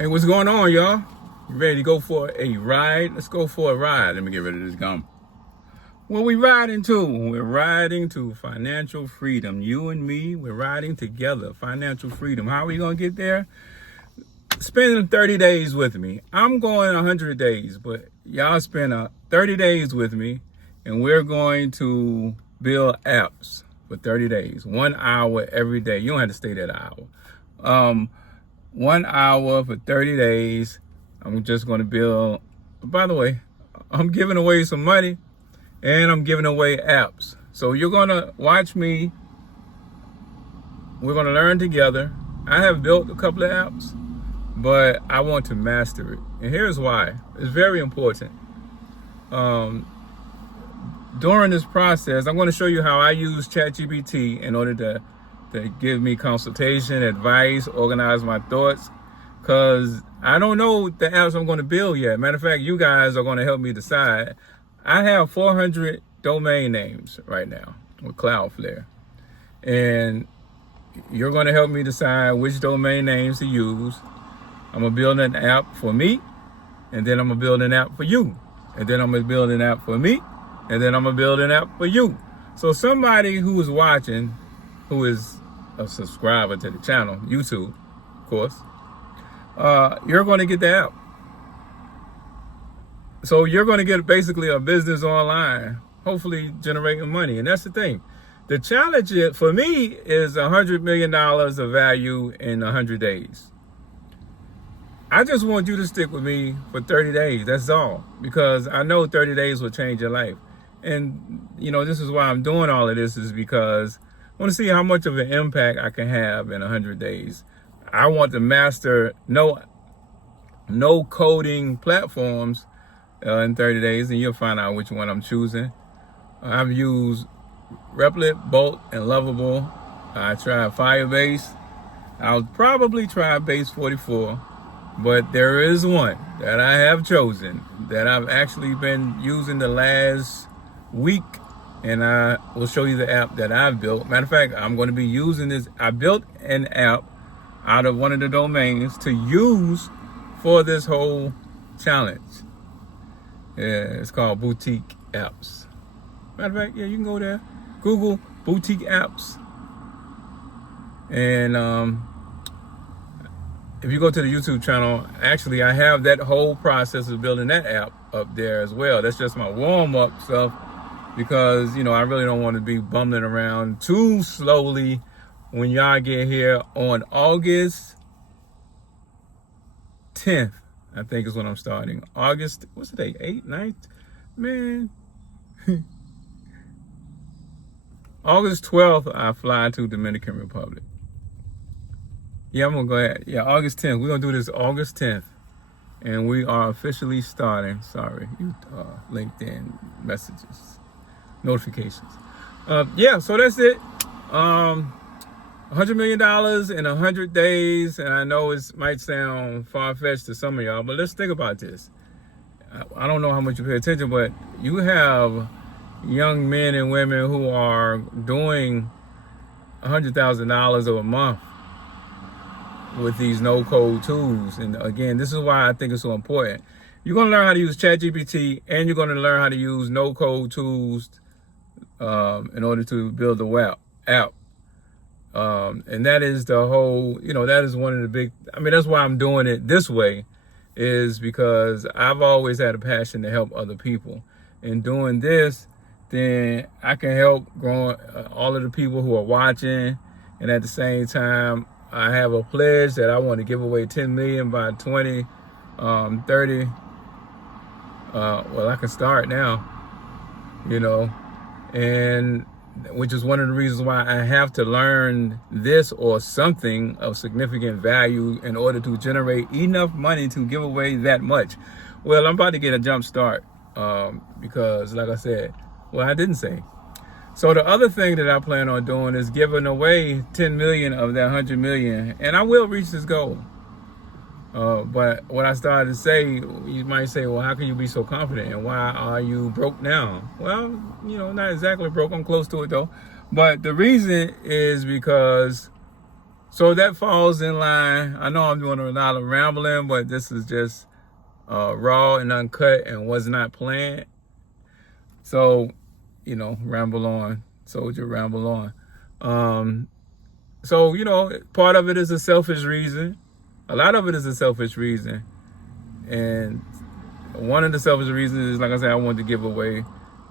Hey, what's going on, y'all? You ready to go for a ride? Let's go for a ride. Let me get rid of this gum. What we riding to? We're riding to financial freedom. You and me, we're riding together. Financial freedom. How are we going to get there? Spend 30 days with me. I'm going 100 days, but y'all spend 30 days with me, and we're going to build apps for 30 days. 1 hour every day. You don't have to stay that hour. 1 hour for 30 days. I'm just going to build. By the way, I'm giving away some money and I'm giving away apps. So you're going to watch me. We're going to learn together. I have built a couple of apps, but I want to master it. And here's why. It's very important. During this process, I'm going to show you how I use ChatGPT in order to give me consultation, advice, organize my thoughts, because I don't know the apps I'm going to build yet. Matter of fact, you guys are going to help me decide. I have 400 domain names right now with Cloudflare, and you're going to help me decide which domain names to use. I'm going to build an app for me, and then I'm going to build an app for you, and then I'm going to build an app for me, and then I'm going to build an app for you. So somebody who is watching, who is a subscriber to the channel, YouTube, of course, you're going to get the app. So you're going to get basically a business online, hopefully generating money. And that's the thing. The challenge for me is $100 million of value in 100 days. I just want you to stick with me for 30 days. That's all. Because I know 30 days will change your life. And, you know, this is why I'm doing all of this, is because I want to see how much of an impact I can have in 100 days. I want to master no coding platforms in 30 days, and you'll find out which one I'm choosing. I've used Replit, Bolt, and Lovable. I tried Firebase. I'll probably try Base 44, but there is one that I have chosen that I've actually been using the last week. And I will show you the app that I've built. Matter of fact, I'm going to be using this. I built an app out of one of the domains to use for this whole challenge. Yeah, it's called Boutique Apps. Matter of fact, yeah, you can go there. Google Boutique Apps. And if you go to the YouTube channel, actually, I have that whole process of building that app up there as well. That's just my warm-up stuff, because, you know, I really don't want to be bumbling around too slowly when y'all get here on August 10th, I think is when I'm starting. August, what's the date? 8th, 9th? Man. August 12th, I fly to Dominican Republic. Yeah, I'm going to go ahead. Yeah, August 10th. We're going to do this August 10th. And we are officially starting. Sorry, you LinkedIn messages. Notifications. Yeah, so that's it. $100 million in 100 days. And I know it might sound far-fetched to some of y'all, but let's think about this. I don't know how much you pay attention, but you have young men and women who are doing $100,000 a month with these no-code tools. And again, this is why I think it's so important. You're going to learn how to use ChatGPT, and you're going to learn how to use no-code tools in order to build the app. And that is the whole, you know, that is one of the big, I mean, that's why I'm doing it this way, is because I've always had a passion to help other people. In doing this, then I can help grow all of the people who are watching. And at the same time, I have a pledge that I want to give away 10 million by 2030. Well, I can start now, you know, and which is one of the reasons why I have to learn this or something of significant value in order to generate enough money to give away that much. Well, I'm about to get a jump start because, like I said, well, I didn't say. So the other thing that I plan on doing is giving away 10 million of that 100 million, and I will reach this goal. But what I started to say, you might say, well, how can you be so confident, and why are you broke now? Well, you know, not exactly broke. I'm close to it though. But the reason is because So that falls in line. I know I'm doing a lot of rambling, but this is just raw and uncut and was not planned. So, ramble on, soldier, ramble on. So, part of it is a selfish reason. A lot of it is a selfish reason. And one of the selfish reasons is, like I said, I want to give away.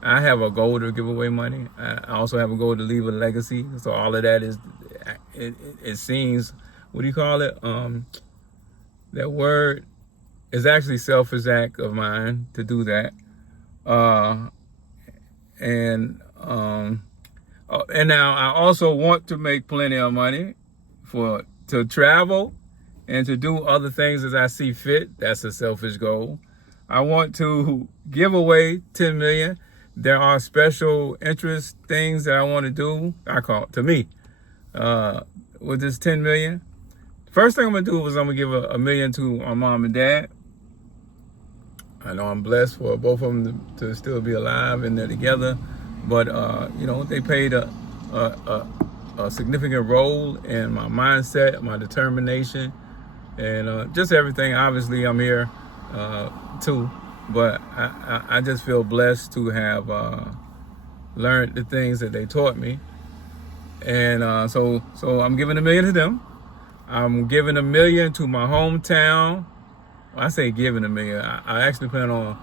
I have a goal to give away money. I also have a goal to leave a legacy. So all of that is, it seems, what do you call it? That word is actually selfish act of mine to do that. And now I also want to make plenty of money to travel and to do other things as I see fit. That's a selfish goal. I want to give away 10 million. There are special interest things that I want to do. I call it, to me, with this 10 million. First thing I'm gonna do is I'm gonna give a million to my mom and dad. I know I'm blessed for both of them to still be alive and they're together, but they played a significant role in my mindset, my determination, and just everything. Obviously, I'm here too, but I just feel blessed to have learned the things that they taught me, and so I'm giving $1 million to them. I'm giving $1 million to my hometown. Well, I say giving $1 million. I actually plan on.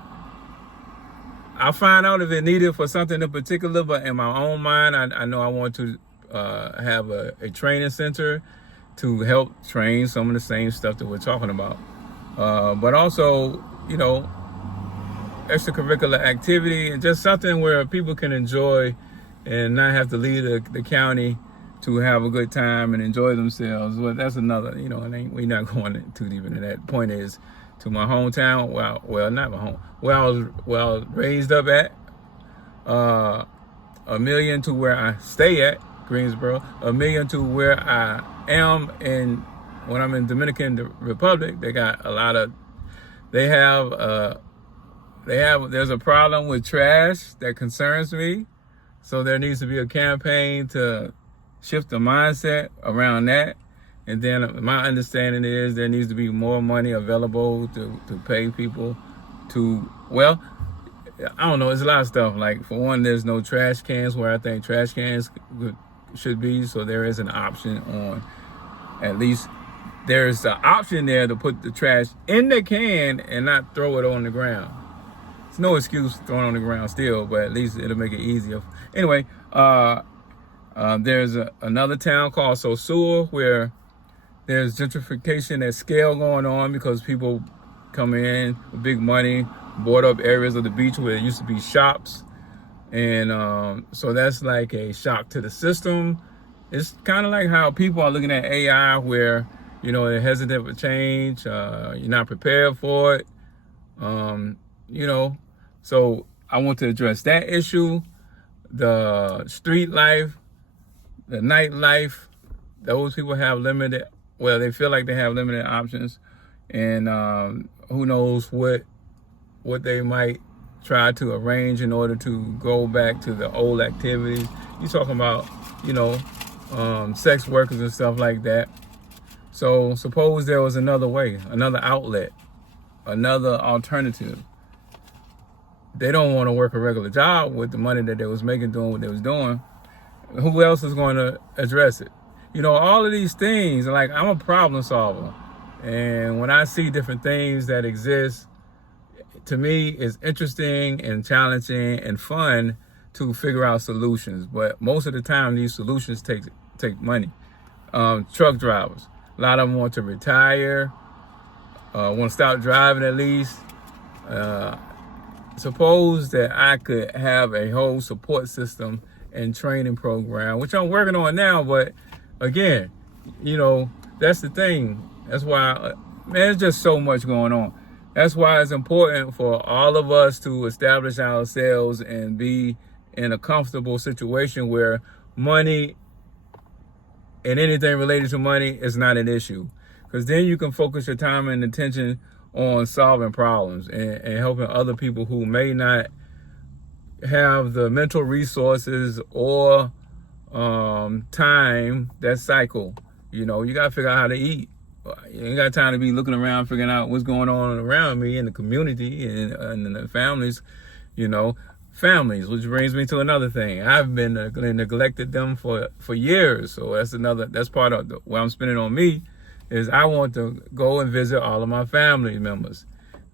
I'll find out if it needed for something in particular, but in my own mind, I know I want to have a training center to help train some of the same stuff that we're talking about. But also, extracurricular activity and just something where people can enjoy and not have to leave the county to have a good time and enjoy themselves. Well, that's another, we're not going too deep into that. Point is, to my hometown, well, not my home, where I was raised up at, $1 million to where I stay at, Greensboro, $1 million to where I am when I'm in Dominican Republic. They got a lot of, there's a problem with trash that concerns me. So there needs to be a campaign to shift the mindset around that. And then my understanding is there needs to be more money available to pay people to, well, I don't know, it's a lot of stuff. Like, for one, there's no trash cans where I think trash cans should be. So there is an option on, at least there's an option there to put the trash in the can and not throw it on the ground. It's no excuse throwing it on the ground still, but at least it'll make it easier. Anyway, there's another town called Sosua where there's gentrification at scale going on because people come in with big money, board up areas of the beach where there used to be shops. And so that's like a shock to the system. It's kind of like how people are looking at AI where, they're hesitant for change. You're not prepared for it. So I want to address that issue. The street life, the nightlife, those people have they feel like they have limited options, and who knows what they might try to arrange in order to go back to the old activities. You're talking about, sex workers and stuff like that. So suppose there was another way, another outlet, another alternative. They don't want to work a regular job with the money that they was making doing what they was doing. Who else is going to address it? All of these things, like, I'm a problem solver. And when I see different things that exist, to me, it's interesting and challenging and fun to figure out solutions. But most of the time, these solutions take money. Truck drivers, a lot of them want to retire, want to stop driving at least. Suppose that I could have a whole support system and training program, which I'm working on now, but again, that's the thing. That's why, there's just so much going on. That's why it's important for all of us to establish ourselves and be in a comfortable situation where money and anything related to money is not an issue. Because then you can focus your time and attention on solving problems and helping other people who may not have the mental resources or time, that cycle, You know, you got to figure out how to eat. You ain't got time to be looking around figuring out what's going on around me in the community and the families, you know. Families, which brings me to another thing. I've been neglected them for years. So that's part of what I'm spending on me is I want to go and visit all of my family members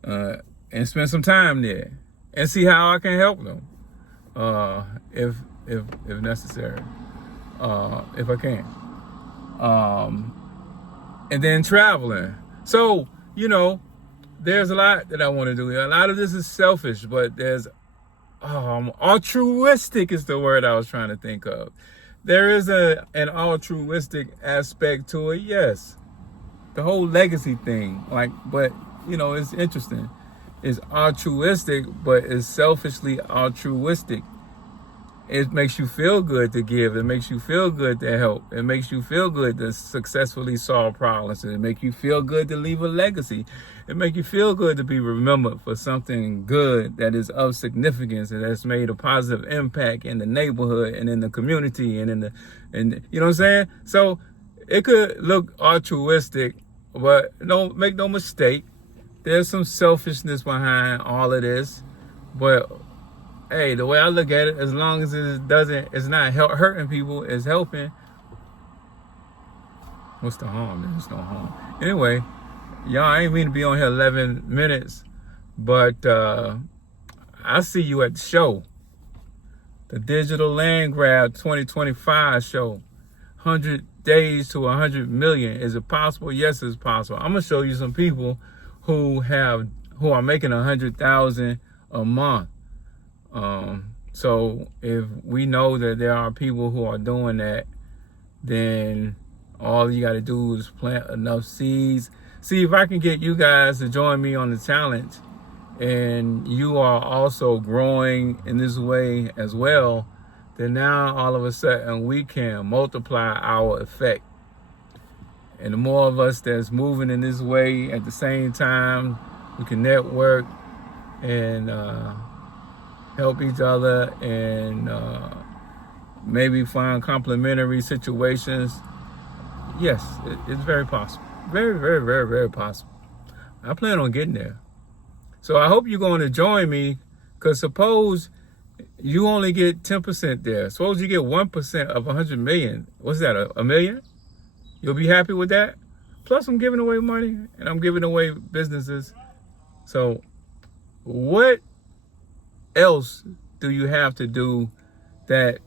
and spend some time there and see how I can help them if necessary, if I can. And then traveling. So, you know, there's a lot that I want to do. A lot of this is selfish, but there's altruistic is the word I was trying to think of. There is an altruistic aspect to it, yes. The whole legacy thing, but you know, it's interesting. It's altruistic, but it's selfishly altruistic. It makes you feel good to give. It makes you feel good to help. It makes you feel good to successfully solve problems. It makes you feel good to leave a legacy. It makes you feel good to be remembered for something good that is of significance and that's made a positive impact in the neighborhood and in the community and you know what I'm saying? So it could look altruistic, but make no mistake, there's some selfishness behind all of this. But hey, the way I look at it, as long as it's not hurting people, it's helping. What's the harm? There's no harm. Anyway, y'all, I ain't mean to be on here 11 minutes, but I see you at the show. The Digital Land Grab 2025 show. 100 days to 100 million. Is it possible? Yes, it's possible. I'm gonna show you some people who are making 100,000 a month. So if we know that there are people who are doing that, then all you got to do is plant enough seeds. See if I can get you guys to join me on the challenge, and you are also growing in this way as well, then now all of a sudden we can multiply our effect. And the more of us that's moving in this way at the same time, we can network and help each other and maybe find complementary situations. Yes, it's very possible. Very, very, very, very possible. I plan on getting there. So I hope you're going to join me, because suppose you only get 10% there. Suppose you get 1% of 100 million. What's that, a million? You'll be happy with that? Plus I'm giving away money and I'm giving away businesses. So what else do you have to do that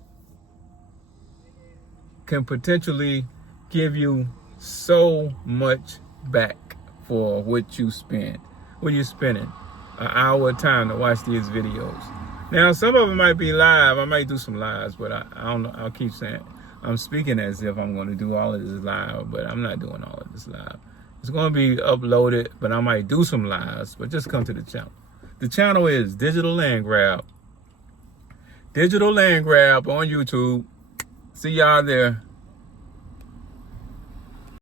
can potentially give you so much back for what you spend? What are you spending? An hour of time to watch these videos. Now, some of them might be live. I might do some lives, but I don't know. I'll keep saying, I'm speaking as if I'm going to do all of this live, but I'm not doing all of this live. It's going to be uploaded, but I might do some lives, but just come to the channel. The channel is Digital Land Grab. Digital Land Grab on YouTube. See y'all there.